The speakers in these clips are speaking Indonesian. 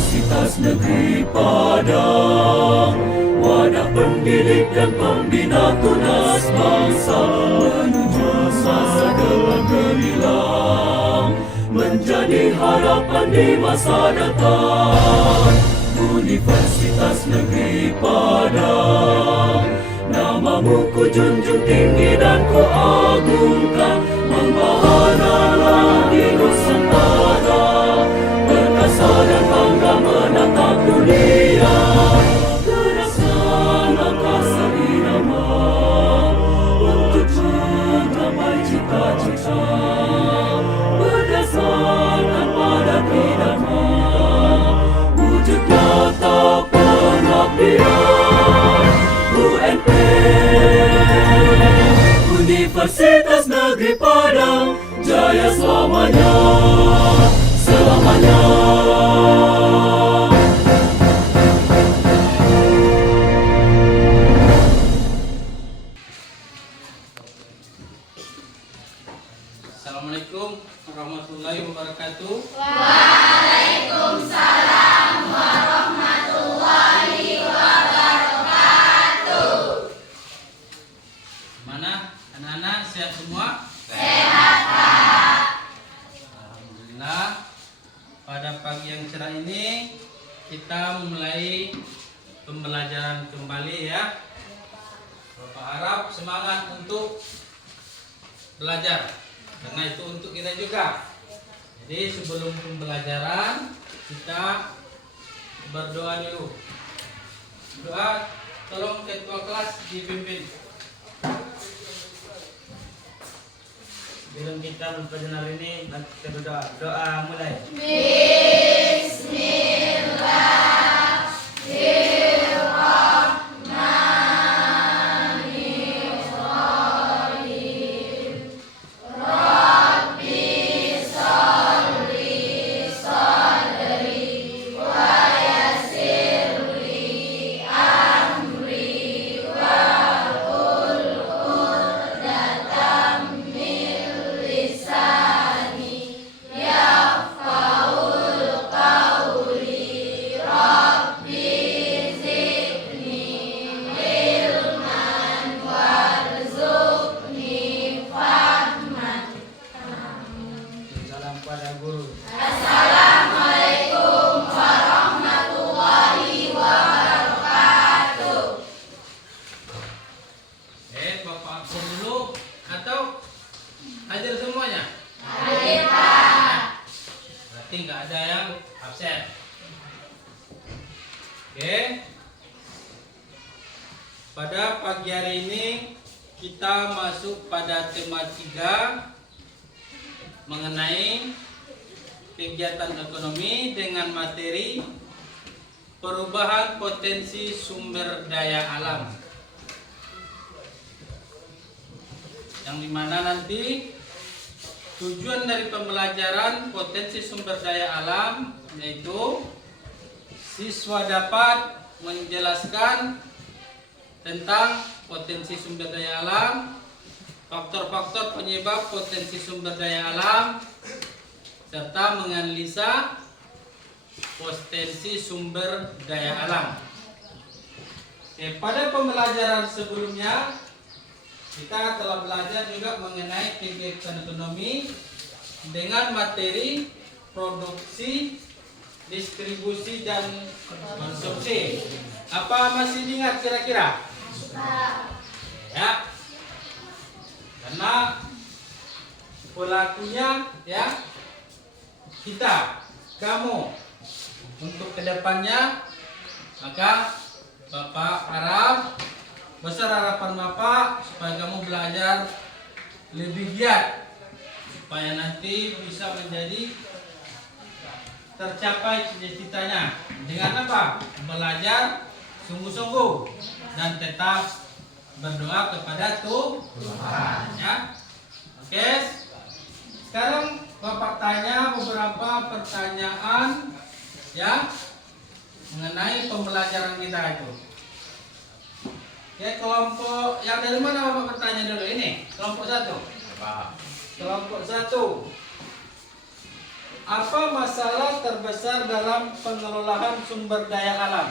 Universitas Negeri Padang, wadah pendidik dan pembina tunas bangsa, menuju masa depan gemilang, menjadi harapan di masa datang. Universitas Negeri Padang, namamu ku junjung tinggi dan ku agungkan, membahanalah di Nusantara, perkasa dan bangga menatap dunia. Gerakan angkasa irama untuk mencapai cita-cita, berdasarkan pada Dharma, wujud nyata pengabdian. UNP, Universitas Negeri Padang, jaya selamanya, selamanya. Assalamualaikum warahmatullahi wabarakatuh. Waalaikumsalam warahmatullahi wabarakatuh. Mana anak-anak sehat semua? Sehat, Pak. Alhamdulillah. Pada pagi yang cerah ini kita mulai pembelajaran kembali ya. Bapak harap semangat untuk belajar, karena itu untuk kita juga. Jadi sebelum pembelajaran kita berdoa dulu. Doa, tolong ketua kelas dipimpin. Sebelum kita belajar hari ini, kita berdoa. Doa mulai. Salam pada guru. Assalamualaikum warahmatullahi wabarakatuh. Bapak absen dulu atau hadir semuanya? Hadir, Pak. Berarti nggak ada yang absen. Oke. Pada pagi hari ini kita masuk pada tema 3 mengenai kegiatan ekonomi dengan materi perubahan potensi sumber daya alam, yang dimana nanti tujuan dari pembelajaran potensi sumber daya alam yaitu siswa dapat menjelaskan tentang potensi sumber daya alam, faktor-faktor penyebab potensi sumber daya alam, serta menganalisa potensi sumber daya alam. Pada pembelajaran sebelumnya kita telah belajar juga mengenai kegiatan ekonomi dengan materi produksi, distribusi, dan konsumsi. Apa masih diingat kira-kira? Ya. Karena pelakunya ya kita, kamu. Untuk kedepannya maka Bapak harap, besar harapan Bapak supaya kamu belajar lebih giat, supaya nanti bisa menjadi tercapai cita-citanya dengan apa? Belajar sungguh-sungguh dan tetap berdoa kepada Tuhan ya. Oke. Sekarang Bapak tanya beberapa pertanyaan ya mengenai pembelajaran kita itu. Ya, kelompok yang dari mana Bapak bertanya dulu ini? Kelompok 1. Kelompok 1. Apa masalah terbesar dalam pengelolaan sumber daya alam?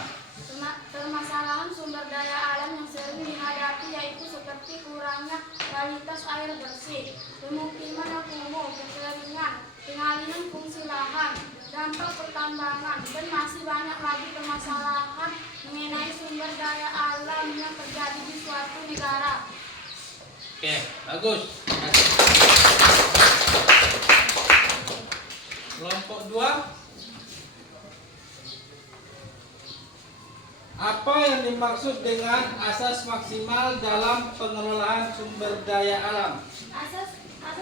Permasalahan sumber daya alam yang sering dihadapi yaitu seperti kurangnya kualitas air bersih, pemukiman yang kumuh, kekeringan, pengalihan fungsi lahan, dampak pertambangan, dan masih banyak lagi permasalahan mengenai sumber daya alam yang terjadi di suatu negara. Oke, bagus. Kelompok 2. Apa yang dimaksud dengan asas maksimal dalam pengelolaan sumber daya alam? Asas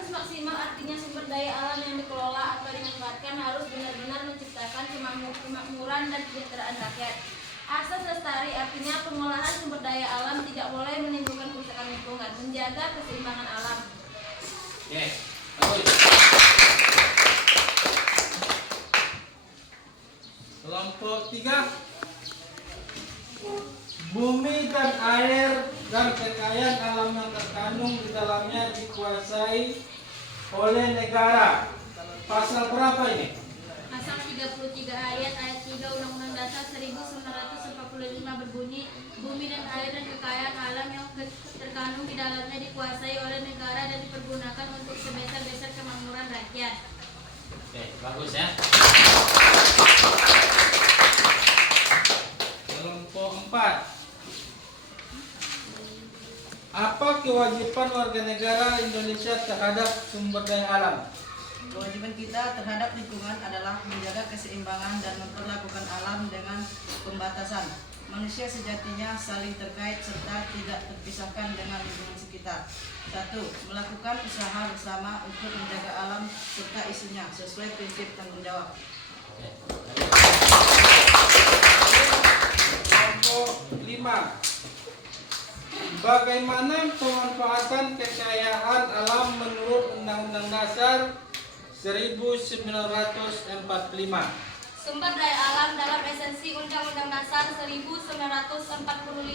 maksimal artinya sumber daya alam yang dikelola atau dimanfaatkan harus benar-benar menciptakan kemakmuran dan kesejahteraan rakyat. Asas lestari artinya pengolahan sumber daya alam tidak boleh menimbulkan kerusakan lingkungan, menjaga keseimbangan alam. Oke, bagus. Kelompok 3. Bumi dan air dan kekayaan alam yang terkandung di dalamnya dikuasai oleh negara. Pasal berapa ini? Pasal 33 ayat 3 Undang-Undang Dasar 1945 berbunyi, bumi dan air dan kekayaan alam yang terkandung di dalamnya dikuasai oleh negara dan dipergunakan untuk sebesar-besar kemakmuran rakyat. Oke, bagus ya. Kelompok 4. Apa kewajiban warga negara Indonesia terhadap sumber daya alam? Kewajiban kita terhadap lingkungan adalah menjaga keseimbangan dan memperlakukan alam dengan pembatasan. Manusia sejatinya saling terkait serta tidak terpisahkan dengan lingkungan sekitar. 1. Melakukan usaha bersama untuk menjaga alam serta isinya sesuai prinsip tanggung jawab. Kelompok 5. Bagaimana pemanfaatan kekayaan alam menurut Undang-Undang Dasar 1945? Sumber daya alam dalam esensi Undang-Undang Dasar 1945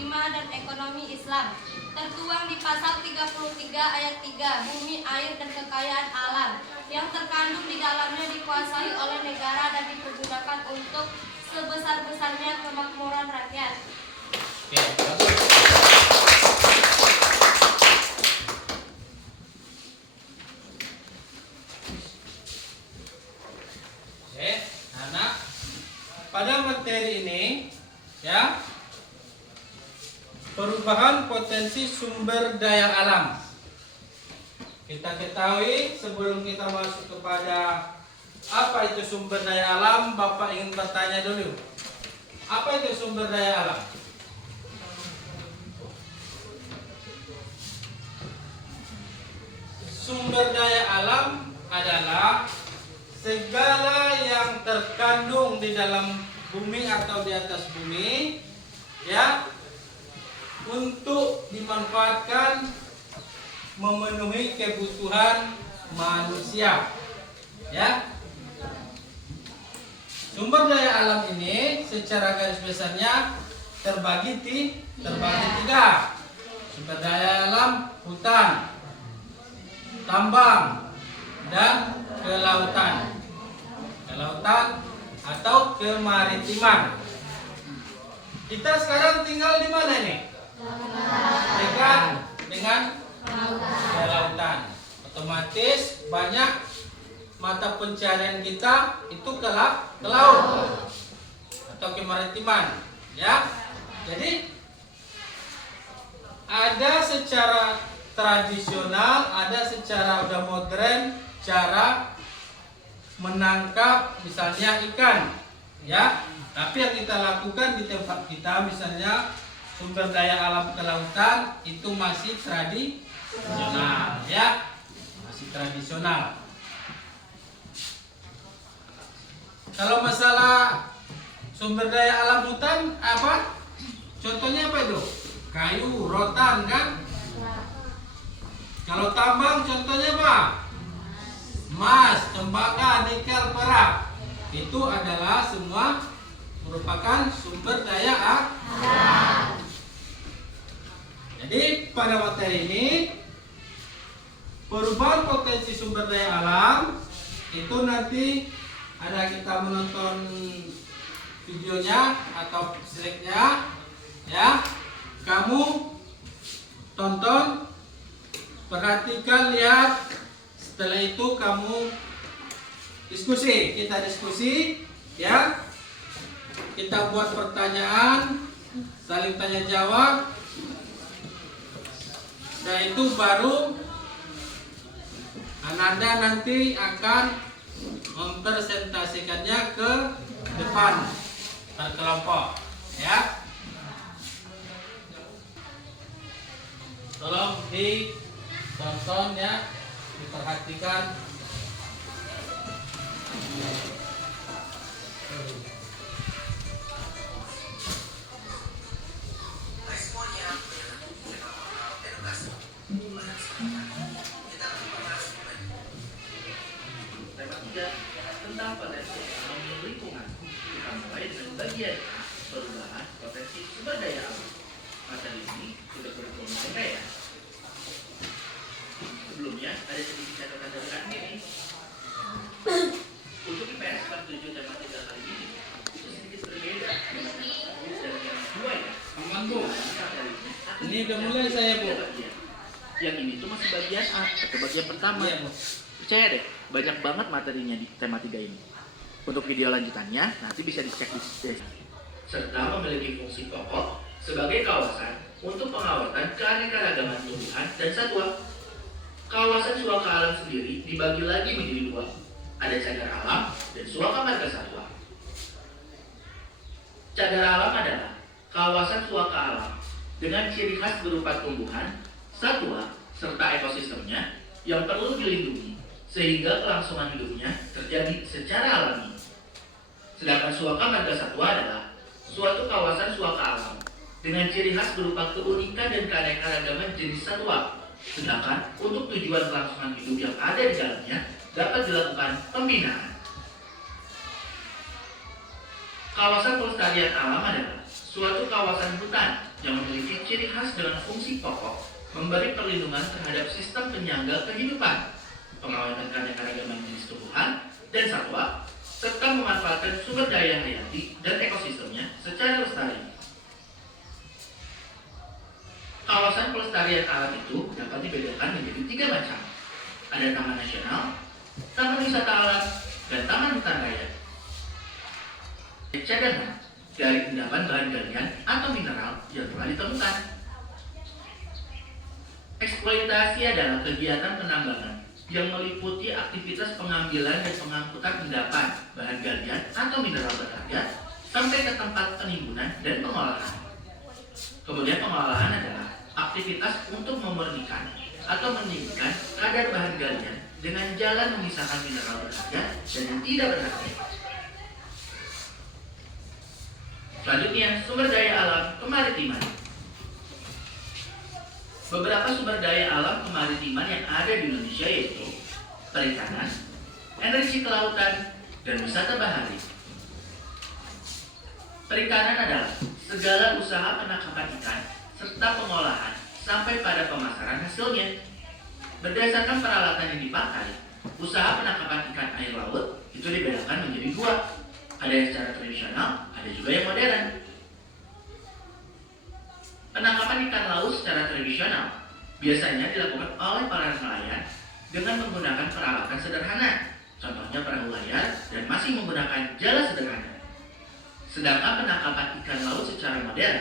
dan ekonomi Islam tertuang di pasal 33 ayat 3, bumi, air, dan kekayaan alam yang terkandung di dalamnya dikuasai oleh negara dan dipergunakan untuk sebesar-besarnya kemakmuran rakyat. Oke, bagus. Oke, anak. Pada materi ini, ya, perubahan potensi sumber daya alam. Kita ketahui sebelum kita masuk kepada apa itu sumber daya alam, Bapak ingin bertanya dulu. Apa itu sumber daya alam? Sumber daya alam adalah segala yang terkandung di dalam bumi atau di atas bumi, ya, untuk dimanfaatkan memenuhi kebutuhan manusia, ya. Sumber daya alam ini secara garis besarnya terbagi tiga. Sumber daya alam hutan, tambang, dan kelautan. Kelautan atau kemaritiman. Kita sekarang tinggal di mana nih? Dengan kelautan. Otomatis banyak mata pencarian kita itu ke laut atau kemaritiman, ya. Jadi ada secara tradisional, ada secara udah modern cara menangkap misalnya ikan, ya. Tapi yang kita lakukan di tempat kita misalnya sumber daya alam kelautan itu masih tradisional, ya, masih tradisional. Kalau masalah sumber daya alam hutan apa? Contohnya apa itu? Kayu, rotan, kan? Kalau tambang contohnya apa? Emas, tembaga, nikel, perak. Itu adalah semua merupakan sumber daya alam. Jadi pada materi ini perubahan potensi sumber daya alam itu nanti ada kita menonton videonya atau slide-nya ya. Kamu tonton, perhatikan, lihat. Setelah itu kamu diskusi, kita diskusi ya. Kita buat pertanyaan, saling tanya jawab. Dan itu baru Ananda nanti akan mempresentasikannya ke depan berkelompok ya. Tolong ditonton ya, diperhatikan. Tema 3 tentang potensi ekonomi lingkungan. Kita mulai dengan bagian A, perubahan potensi sumber daya alam. Materi ini sudah berkomunikasi ya. Sebelumnya ada sedikit catatan dari kami nih. Untuk IPS bab 7 tema 3 kali ini itu sedikit berbeda dengan dari yang kedua ya. Aman Bu. Ini udah mulai saya Bu. Yang ini tuh masih bagian A atau bagian pertama. Iya Bu. Percaya deh, banyak banget materinya di tema 3 ini. Untuk video lanjutannya, nanti bisa dicek di deskripsi. Serta memiliki fungsi pokok sebagai kawasan untuk pengawetan keanekaragaman tumbuhan dan satwa. Kawasan suaka alam sendiri dibagi lagi menjadi 2. Ada cagar alam dan suaka marga satwa. Cagar alam adalah kawasan suaka alam dengan ciri khas berupa tumbuhan, satwa, serta ekosistemnya yang perlu dilindungi sehingga kelangsungan hidupnya terjadi secara alami. Sedangkan suaka marga satwa adalah suatu kawasan suaka alam dengan ciri khas berupa keunikan dan keanekaragaman jenis satwa. Sedangkan untuk tujuan kelangsungan hidup yang ada di dalamnya dapat dilakukan pembinaan. Kawasan pelestarian alam adalah suatu kawasan hutan yang memiliki ciri khas dengan fungsi pokok, memberi perlindungan terhadap sistem penyangga kehidupan, pengawetan keanekaragaman jenis tumbuhan dan satwa, serta memanfaatkan sumber daya hayati dan ekosistemnya secara lestari. Kawasan pelestarian alam itu dapat dibedakan menjadi 3 macam. Ada taman nasional, taman wisata alam, dan taman hutan raya. Cadangan dari endapan bahan galian atau mineral yang telah ditemukan. Eksploitasi adalah kegiatan penambangan yang meliputi aktivitas pengambilan dan pengangkutan endapan bahan galian atau mineral berharga sampai ke tempat penimbunan dan pengolahan. Kemudian pengolahan adalah aktivitas untuk memurnikan atau meninggikan kadar bahan galian dengan jalan memisahkan mineral berharga dan yang tidak berharga. Selanjutnya, sumber daya alam kemaritiman. Beberapa sumber daya alam kemaritiman yang ada di Indonesia yaitu perikanan, energi kelautan, dan wisata bahari. Perikanan adalah segala usaha penangkapan ikan serta pengolahan sampai pada pemasaran hasilnya. Berdasarkan peralatan yang dipakai, usaha penangkapan ikan air laut itu dibedakan menjadi 2. Ada yang secara tradisional, ada juga yang modern. Penangkapan ikan laut secara tradisional biasanya dilakukan oleh para nelayan dengan menggunakan peralatan sederhana, contohnya perahu layar dan masih menggunakan jala sederhana. Sedangkan penangkapan ikan laut secara modern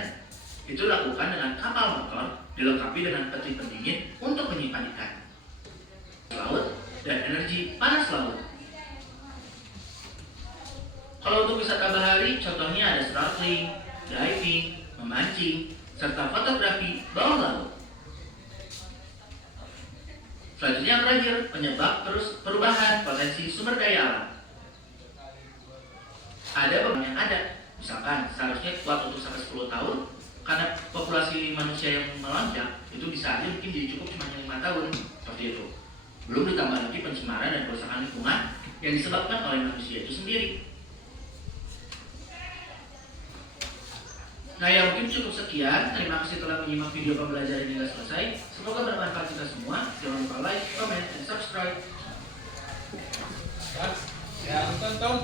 itu dilakukan dengan kapal motor dilengkapi dengan peti pendingin untuk menyimpan ikan laut dan energi panas laut. Kalau untuk wisata bahari, contohnya ada snorkeling, diving, memancing, serta fotografi bawah laut. Selanjutnya yang terakhir, penyebab terus perubahan potensi sumber daya alam. Ada beberapa yang ada, misalkan seharusnya kuat untuk sampai 10 tahun, karena populasi manusia yang melonjak itu bisa aja mungkin jadi cukup cuma 5 tahun, seperti itu. Belum ditambah lagi pencemaran dan kerusakan lingkungan yang disebabkan oleh manusia itu sendiri. Nah ya mungkin cukup sekian. Terima kasih telah menyimak video pembelajaran hingga selesai. Semoga bermanfaat kita semua. Jangan lupa like, comment, dan subscribe. Ya, tonton.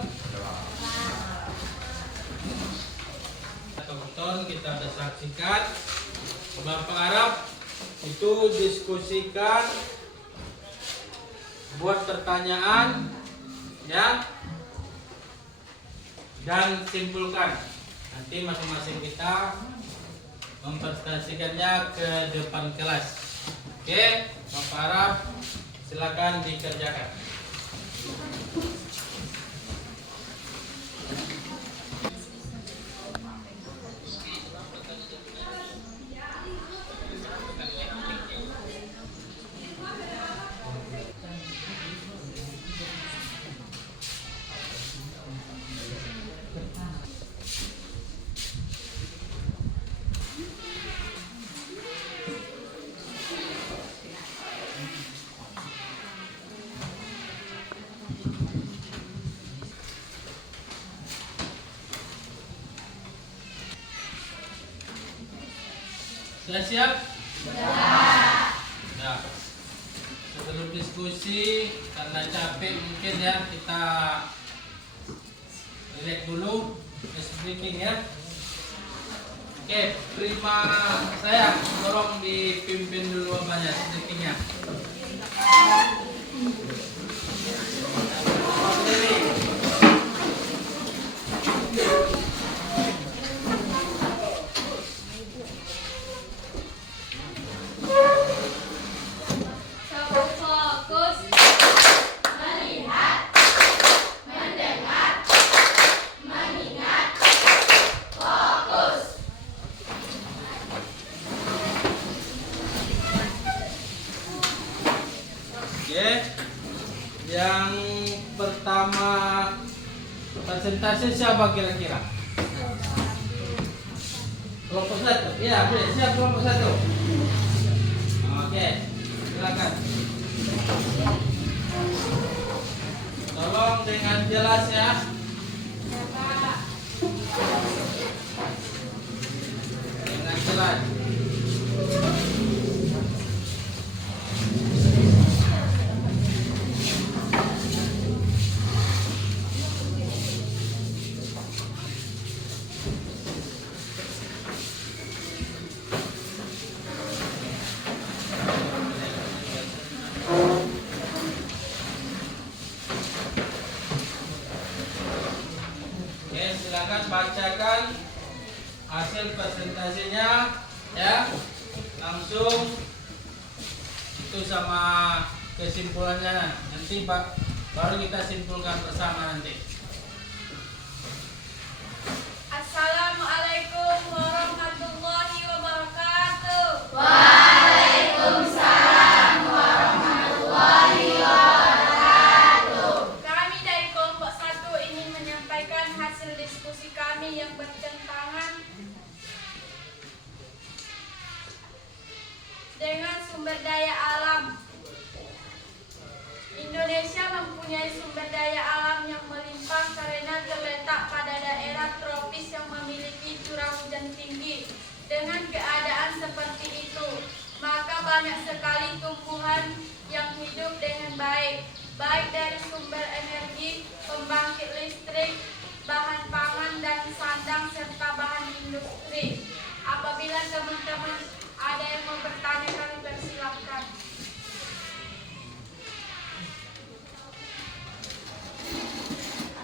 Tonton kita sudah saksikan. Bapak Arab itu diskusikan, buat pertanyaan, ya, dan simpulkan. Nanti masing-masing kita mempresentasikannya ke depan kelas. Oke, Bapak Arab, silakan dikerjakan. Sudah siap? Sudah. Sebelum diskusi, karena capek mungkin ya, kita relax dulu, speaking ya. Oke, terima saya, tolong dipimpin dulu apanya, speakingnya. Fokus, melihat, mendengar, mengingat, fokus. Oke, yang pertama presentasi siapa kira-kira? Kelompok 1, iya boleh, siap kelompok 1. Oke, silakan. Tolong dengan jelas ya. Dengan jelas. Oke, silakan bacakan hasil presentasinya ya. Langsung itu sama kesimpulannya nanti Pak, baru kita simpulkan bersama nanti. Assalamualaikum warahmatullahi wabarakatuh. Waalaikumsalam warahmatullahi wabarakatuh. Kami dari kelompok 1 ingin menyampaikan hasil diskusi kami yang bertentangan dengan sumber daya alam. Indonesia mempunyai sumber daya alam yang melimpah karena terletak pada daerah tropis yang memiliki curah hujan tinggi. Dengan keadaan seperti itu, maka banyak sekali tumbuhan yang hidup dengan baik, baik dari sumber energi, pembangkit listrik, bahan pangan dan sandang serta bahan industri. Apabila teman-teman ada yang mau bertanya, kami persilahkan.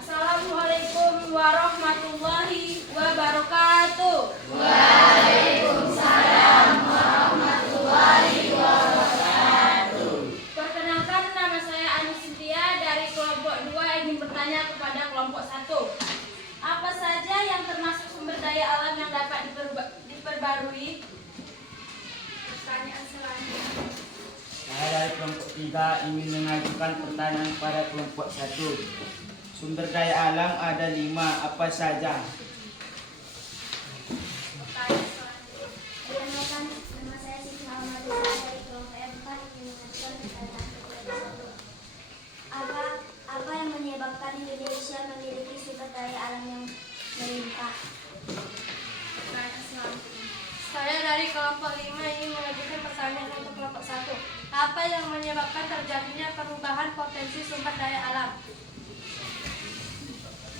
Assalamualaikum warahmatullahi wabarakatuh. Waalaikumsalam warahmatullahi wabarakatuh. Perkenalkan, nama saya Ani Cynthia dari kelompok 2 ingin bertanya kepada kelompok 1. Apa saja yang termasuk sumber daya alam yang dapat diperbarui? Pertanyaan selanjutnya. Saya dari kelompok 3 ingin mengajukan pertanyaan pada kelompok 1. Sumber daya alam ada 5, apa saja? Pertanyaan selanjutnya. Perkenalkan, nama saya Siti Almadisa dari kelompok 4 ingin mengajukan pertanyaan kepada satu. Apa yang menyebabkan Indonesia memiliki sumber daya alam yang melimpah? Pertanyaan selanjutnya. Saya dari kelompok 5 ingin mengajukan pertanyaan untuk kelompok 1. Apa yang menyebabkan terjadinya perubahan potensi sumber daya alam?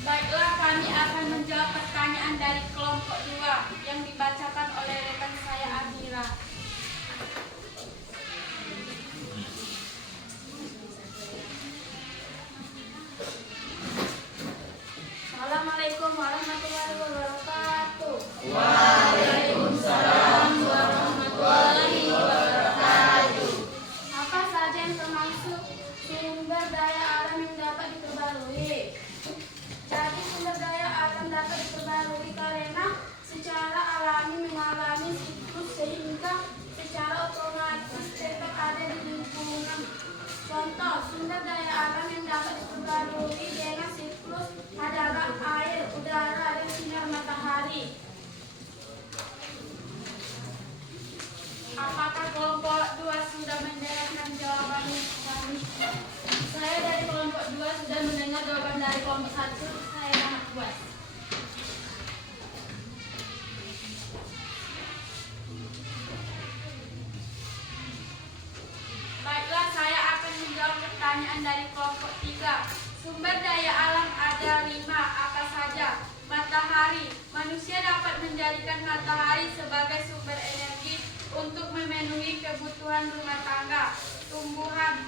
Baiklah, kami akan menjawab pertanyaan dari kelompok 2 yang dibacakan oleh rekan saya Amira. Assalamualaikum warahmatullahi wabarakatuh. Waalaikumsalam warahmatullahi wabarakatuh. Apa saja yang termasuk sumber daya alam yang dapat diperbarui? Jadi sumber daya alam dapat diperbarui karena secara alami mengalami siklus sehingga secara otomatis tetap ada di lingkungan. Contoh, sumber daya alam yang dapat diperbarui dengan siklus adalah air, udara, dan sinar matahari. Apakah kelompok 2 sudah mendengarkan jawabannya? Saya dari kelompok 2 sudah mendengar jawaban dari kelompok 1. Saya sangat puas. Baiklah, saya akan menjawab pertanyaan dari kelompok 3. Sumber daya alam ada 5, apa saja? Matahari. Manusia dapat menjadikan matahari sebagai sumber energi untuk memenuhi kebutuhan rumah tangga. Tumbuhan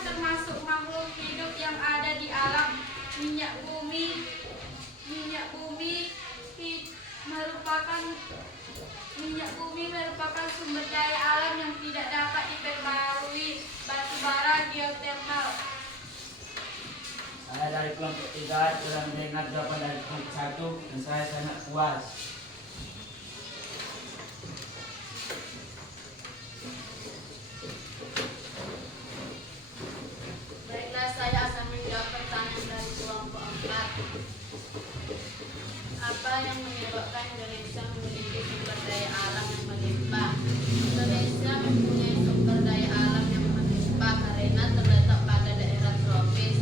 termasuk makhluk hidup yang ada di alam. Minyak bumi merupakan sumber daya alam yang tidak dapat diperbarui. Batu bara, geotermal. Saya dari kelompok 3 telah mendengar jawaban dari kelompok 1 dan saya sangat puas. Baiklah, saya akan menjawab pertanyaan dari kelompok 4. Apa yang menyebabkan Indonesia memiliki sumber daya alam yang melimpah? Indonesia mempunyai sumber daya alam yang melimpah karena terletak pada daerah tropis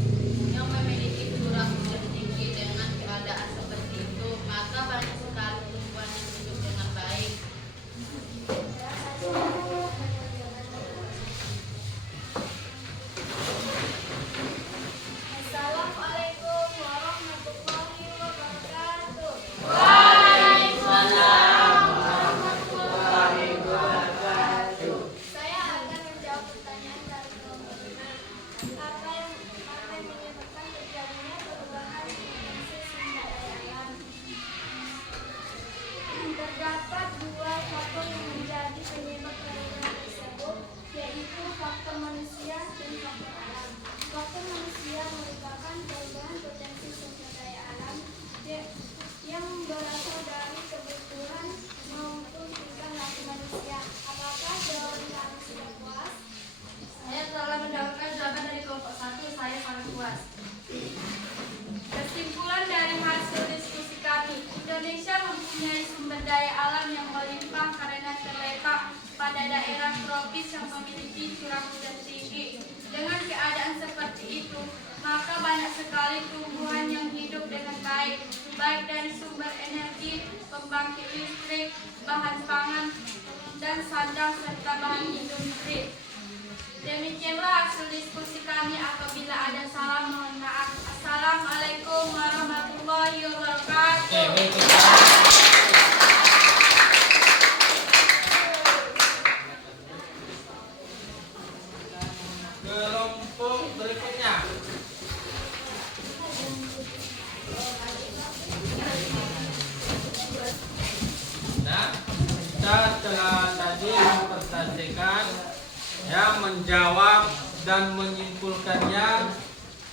yang memiliki curah hujan tinggi. Dengan keadaan seperti itu, maka banyak sekali tumbuhan yang hidup dengan baik. Assalamualaikum warahmatullahi wabarakatuh. Saya akan menjawab pertanyaan dari kelompok 6. Apa yang menyebabkan terjadinya perubahan intensi sumber daya alam? Terdapat 2 faktor yang menjadi penyebab perubahan tersebut, yaitu faktor manusia dan faktor alam. Faktor manusia merupakan perubahan potensi sumber daya alam yang berasal dari kebutuhan maupun tingkah laku manusia. Apakah jawaban kami sudah puas? Saya telah mendapatkan jawaban dari kelompok 1. Saya sangat puas. Kesimpulan dari hasil diskusi kami, Indonesia mempunyai sumber daya alam yang melimpah karena terletak pada daerah tropis yang memiliki curah hujan tinggi. Dengan keadaan seperti itu, maka banyak sekali tumbuhan yang hidup dengan baik dari sumber energi, pembangkit listrik, bahan pangan, dan sandang serta bahan industri. Demikianlah hasil diskusi kami. Apabila ada salah, mohon maaf. Assalamualaikum warahmatullahi wabarakatuh. Kelompok berikutnya. Nah, kita telah tadi mempresentasikan menjawab dan menyimpulkannya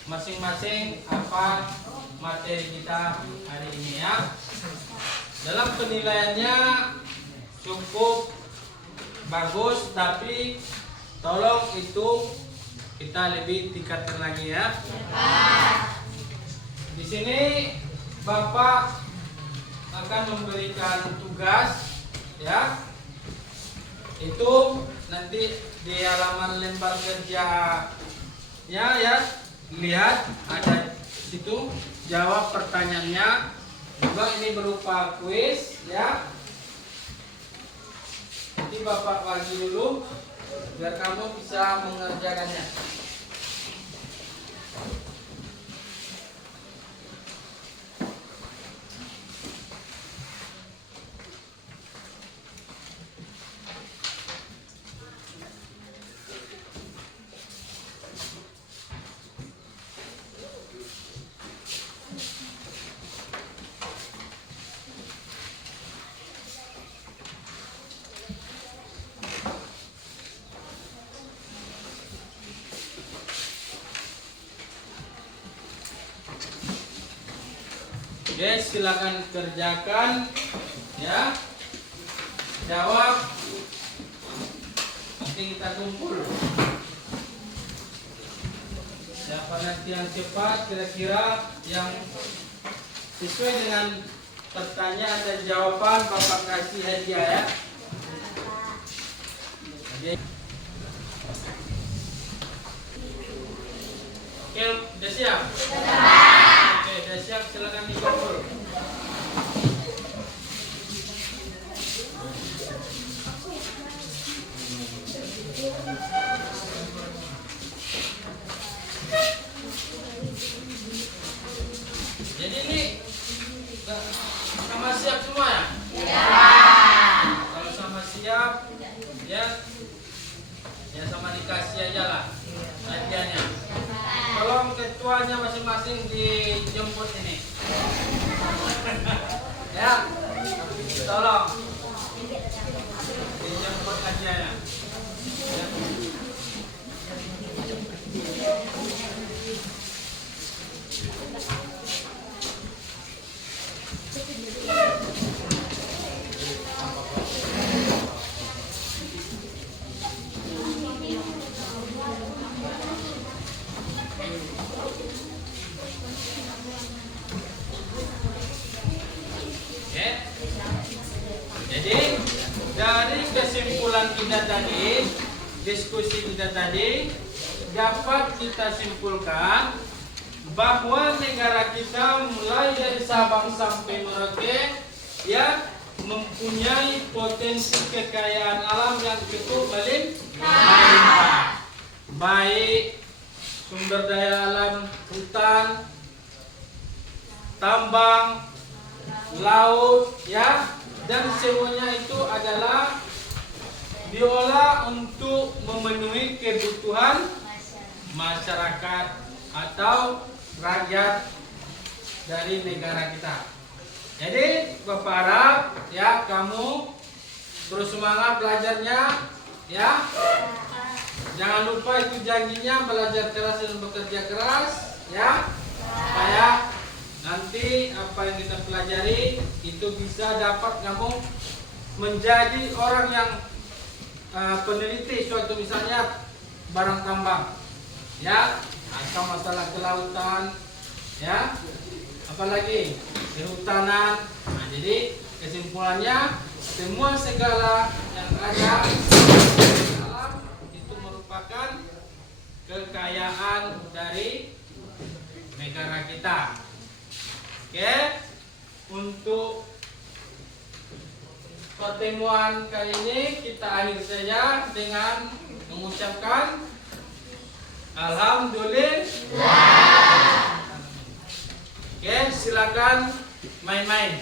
masing-masing apa materi kita hari ini ya. Dalam penilaiannya cukup bagus, tapi tolong itu kita lebih tingkatkan lagi ya. Di sini Bapak akan memberikan tugas ya. Itu nanti di halaman lembar kerja ya, lihat ada situ jawab pertanyaannya. Juga ini berupa kuis ya. Nanti Bapak bagi dulu biar kamu bisa mengerjakannya. Oke, silakan kerjakan ya. Jawab. Nanti kita kumpul. Siapa nanti yang cepat kira-kira yang sesuai dengan pertanyaan dan jawaban Bapak kasih hadiah ya. Oke, udah siap? Oke, udah siap, silakan dikumpul. Jadi ini sama siap semua ya? Kalau sama siap, ya sama dikasih aja lah hadiahnya. Tolong ketuanya masing-masing dijemput ini. Ya, tolong dijemput hadiahnya. Ya. Oke. Jadi dari kesimpulan kita tadi, diskusi kita tadi, dapat kita simpulkan bahwa negara kita mulai dari Sabang sampai Merauke ya mempunyai potensi kekayaan alam yang cukup melimpah, baik sumber daya alam hutan, tambang, laut ya, dan semuanya itu adalah diolah untuk memenuhi kebutuhan masyarakat atau rakyat dari negara kita. Jadi Bapak harap ya kamu terus semangat belajarnya ya. Jangan lupa itu janjinya, belajar keras dan bekerja keras ya. Supaya nanti apa yang kita pelajari itu bisa dapat kamu menjadi orang yang peneliti suatu misalnya barang tambang ya, atau masalah kelautan ya, apalagi kehutanan. Nah, jadi kesimpulannya semua segala yang ada di alam itu merupakan kekayaan dari negara kita. Oke, untuk pertemuan kali ini kita akhir saja dengan mengucapkan Alhamdulillah. Oke, silakan main-main.